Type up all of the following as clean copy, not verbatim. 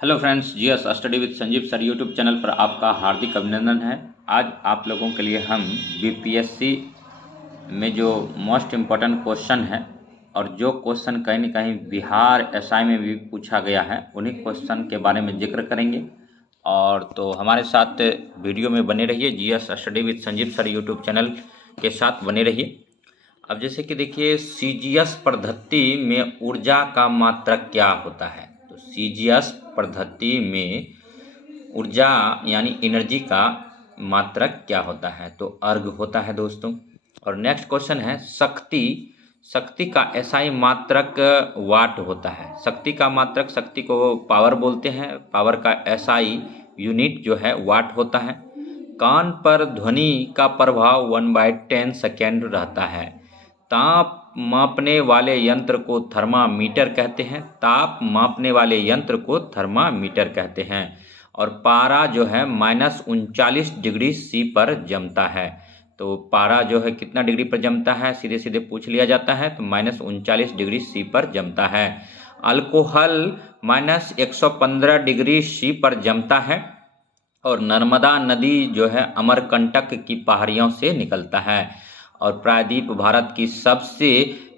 Hello friends, GS study with Sanjeev sir YouTube channel पर आपका हार्दिक अभिनंदन है। आज आप लोगों के लिए हम बीपीएससी में जो मोस्ट इम्पोर्टेंट क्वेश्चन है और जो क्वेश्चन कहीं न कहीं बिहार एसआई में भी पूछा गया है, उन्हीं क्वेश्चन के बारे में जिक्र करेंगे। और तो हमारे साथ वीडियो में बने रहिए, GS study with Sanjeev sir YouTube channel के साथ बने रहिए। अब जैसे कि देखिए, सीजीएस पद्धति में ऊर्जा का मात्रक क्या होता है। तो सीजीएस पद्धति में ऊर्जा यानी एनर्जी का मात्रक क्या होता है, तो अर्ग होता है दोस्तों। और नेक्स्ट क्वेश्चन है, शक्ति का एसआई मात्रक वाट होता है। शक्ति का मात्रक, शक्ति को पावर बोलते हैं, पावर का एसआई यूनिट जो है वाट होता है। कान पर ध्वनि का प्रभाव 1/10 सेकेंड रहता है। ताप मापने वाले यंत्र को थर्मामीटर कहते हैं। ताप मापने वाले यंत्र को थर्मामीटर कहते हैं। और पारा जो है -39 डिग्री सी पर जमता है। तो पारा जो है कितना डिग्री पर जमता है, सीधे सीधे पूछ लिया जाता है, तो -39 डिग्री सी पर जमता है। अल्कोहल -115 डिग्री सी पर जमता है। और नर्मदा नदी जो है अमरकंटक की पहाड़ियों से निकलता है। और प्रायद्वीप भारत की सबसे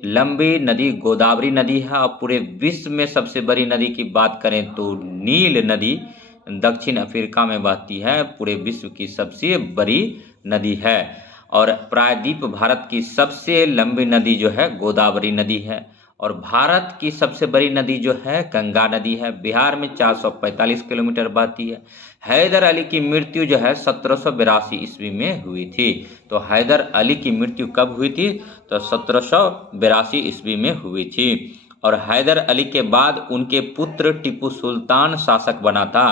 लंबी नदी गोदावरी नदी है। और पूरे विश्व में सबसे बड़ी नदी की बात करें तो नील नदी दक्षिण अफ्रीका में बहती है, पूरे विश्व की सबसे बड़ी नदी है। और प्रायद्वीप भारत की सबसे लंबी नदी जो है गोदावरी नदी है। और भारत की सबसे बड़ी नदी जो है गंगा नदी है। बिहार में 445 किलोमीटर बहती है। हैदर अली की मृत्यु जो है 1782 ईस्वी में हुई थी। तो हैदर अली की मृत्यु कब हुई थी, तो 1782 ईस्वी में हुई थी। और हैदर अली के बाद उनके पुत्र टीपू सुल्तान शासक बना था।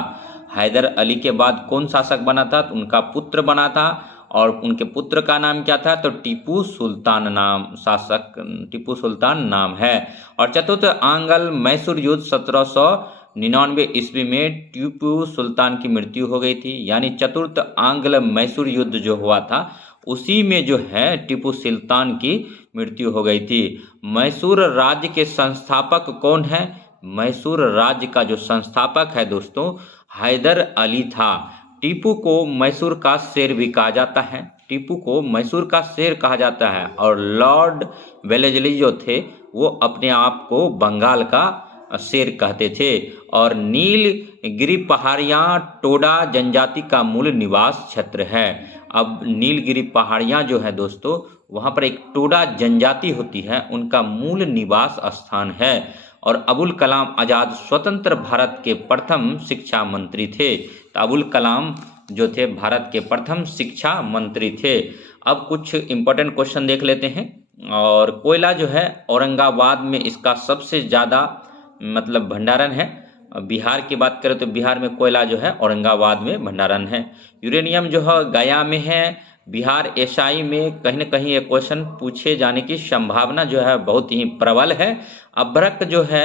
हैदर अली के बाद कौन शासक बना था, तो उनका पुत्र बना था। और उनके पुत्र का नाम क्या था, तो टीपू सुल्तान नाम, शासक टीपू सुल्तान नाम है। और चतुर्थ आंग्ल मैसूर युद्ध 1799 ईस्वी में टीपू सुल्तान की मृत्यु हो गई थी। यानी चतुर्थ आंग्ल मैसूर युद्ध जो हुआ था उसी में जो है टीपू सुल्तान की मृत्यु हो गई थी। मैसूर राज्य के संस्थापक कौन है, मैसूर राज्य का जो संस्थापक है दोस्तों हैदर अली था। टीपू को मैसूर का शेर भी कहा जाता है। टीपू को मैसूर का शेर कहा जाता है। और लॉर्ड वेलेस्ली जो थे वो अपने आप को बंगाल का शेर कहते थे। और नीलगिरी पहाड़ियाँ टोडा जनजाति का मूल निवास क्षेत्र है। अब नीलगिरी पहाड़ियाँ जो है दोस्तों, वहाँ पर एक टोडा जनजाति होती है, उनका मूल निवास स्थान है। और अबुल कलाम आज़ाद स्वतंत्र भारत के प्रथम शिक्षा मंत्री थे। तो अबुल कलाम जो थे भारत के प्रथम शिक्षा मंत्री थे। अब कुछ इंपॉर्टेंट क्वेश्चन देख लेते हैं। और कोयला जो है औरंगाबाद में इसका सबसे ज़्यादा भंडारण है। बिहार की बात करें तो बिहार में कोयला जो है औरंगाबाद में भंडारण है। यूरेनियम जो है गया में है। बिहार एसआई में कहीं न कहीं ये क्वेश्चन पूछे जाने की संभावना जो है बहुत ही प्रबल है। अभ्रक जो है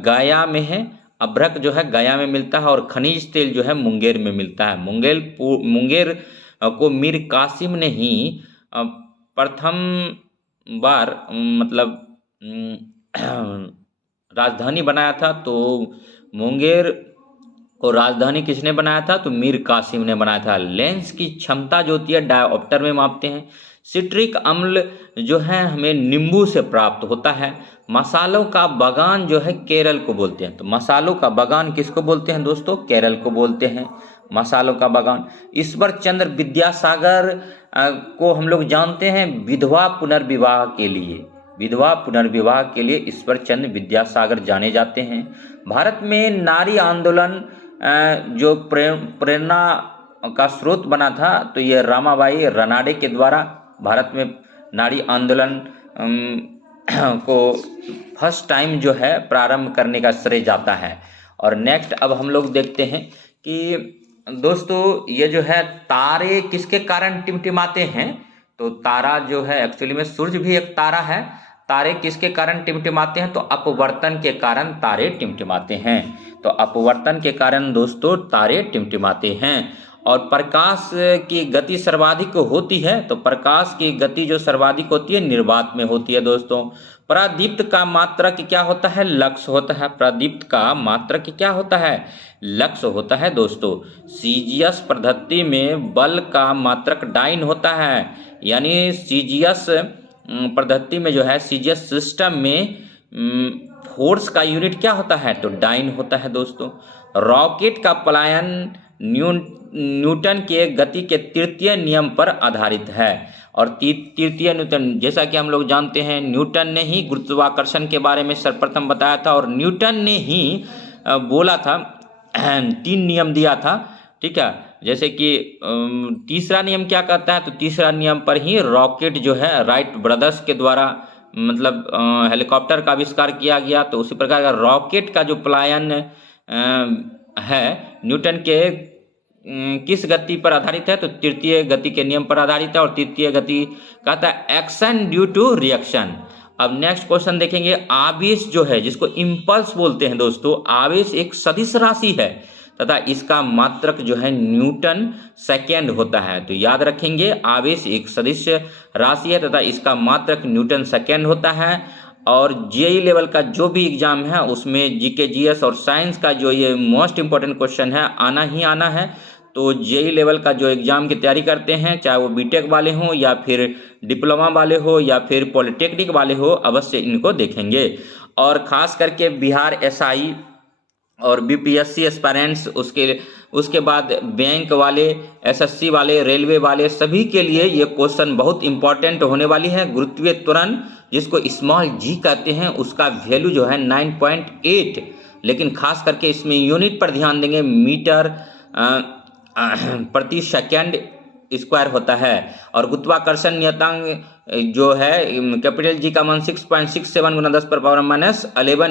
गया में है। अभ्रक जो है गया में मिलता है। और खनिज तेल जो है मुंगेर में मिलता है। मुंगेर को मीर कासिम ने ही प्रथम बार राजधानी बनाया था। तो मुंगेर को राजधानी किसने बनाया था, तो मीर कासिम ने बनाया था। लेंस की क्षमता जो होती है डायोप्टर में मापते हैं। सिट्रिक अम्ल जो है हमें नींबू से प्राप्त होता है। मसालों का बागान जो है केरल को बोलते हैं। तो मसालों का बागान किसको बोलते हैं दोस्तों, केरल को बोलते हैं मसालों का बागान। ईश्वर चंद्र विद्यासागर को हम लोग जानते हैं विधवा पुनर्विवाह के लिए। विधवा पुनर्विवाह के लिए ईश्वर चंद्र विद्यासागर जाने जाते हैं। भारत में नारी आंदोलन जो प्रेरणा का स्रोत बना था, तो ये रामाबाई रनाडे के द्वारा भारत में नारी आंदोलन को फर्स्ट टाइम जो है प्रारंभ करने का श्रेय जाता है। और नेक्स्ट अब हम लोग देखते हैं कि दोस्तों ये जो है तारे किसके कारण टिमटिमाते हैं। तो तारा जो है एक्चुअली में सूर्य भी एक तारा है। तारे किसके कारण टिमटिमाते हैं, तो अपवर्तन के कारण तारे टिमटिमाते हैं। तो अपवर्तन के कारण दोस्तों तारे टिमटिमाते हैं। और प्रकाश की गति सर्वाधिक होती है, तो प्रकाश की गति जो सर्वाधिक होती है निर्वात में होती है दोस्तों। प्रदीप्त का मात्रक क्या होता है? लक्स होता है। प्रदीप्त का मात्रक क्या होता है? लक्स होता है दोस्तों। सीजीएस पद्धति में बल का मात्रक डाइन होता है, यानी सीजीएस पद्धति में जो है, सीजीएस सिस्टम में फोर्स का यूनिट क्या होता है? तो डाइन होता है दोस्तों। रॉकेट का पलायन न्यूटन के गति के तृतीय नियम पर आधारित है। और तृतीय न्यूटन, जैसा कि हम लोग जानते हैं, न्यूटन ने ही गुरुत्वाकर्षण के बारे में सर्वप्रथम बताया था, और न्यूटन ने ही बोला था, 3 नियम दिया था, ठीक है। जैसे कि तीसरा नियम क्या कहता है? तो तीसरा नियम पर ही रॉकेट जो है राइट ब्रदर्स के द्वारा मतलब हेलीकॉप्टर का आविष्कार किया गया। तो उसी प्रकार का रॉकेट का जो पलायन है न्यूटन के किस गति पर आधारित है? तो तृतीय गति के नियम पर आधारित है। और तृतीय गति कहता है एक्शन ड्यू टू रिएक्शन। अब नेक्स्ट क्वेश्चन देखेंगे। आवेश जो है, जिसको इम्पल्स बोलते हैं दोस्तों, आवेश एक सदिश राशि है तथा इसका मात्रक जो है न्यूटन सेकेंड होता है। तो याद रखेंगे, आवेश एक सदिश राशि है तथा इसका मात्रक न्यूटन सेकेंड होता है। और जेई लेवल का जो भी एग्जाम है उसमें जीके, जीएस और साइंस का जो ये मोस्ट इंपॉर्टेंट क्वेश्चन है आना ही आना है। तो जेई लेवल का जो एग्जाम की तैयारी करते हैं, चाहे वो बीटेक वाले हों या फिर डिप्लोमा वाले हो या फिर पॉलिटेक्निक वाले हो, अवश्य इनको देखेंगे। और खास करके बिहार एसआई और बीपीएससी एस्पायरेंट्स, उसके बाद बैंक वाले, एसएससी वाले, रेलवे वाले, सभी के लिए ये क्वेश्चन बहुत इंपॉर्टेंट होने वाली है। गुरुत्वीय त्वरण, जिसको स्मॉल जी कहते हैं, उसका वैल्यू जो है 9.8, लेकिन खास करके इसमें यूनिट पर ध्यान देंगे, मीटर प्रति सेकेंड स्क्वायर होता है। और गुरुत्वाकर्षण नियतांक जो है कैपिटल जी का मान 6.67 × 10⁻⁻11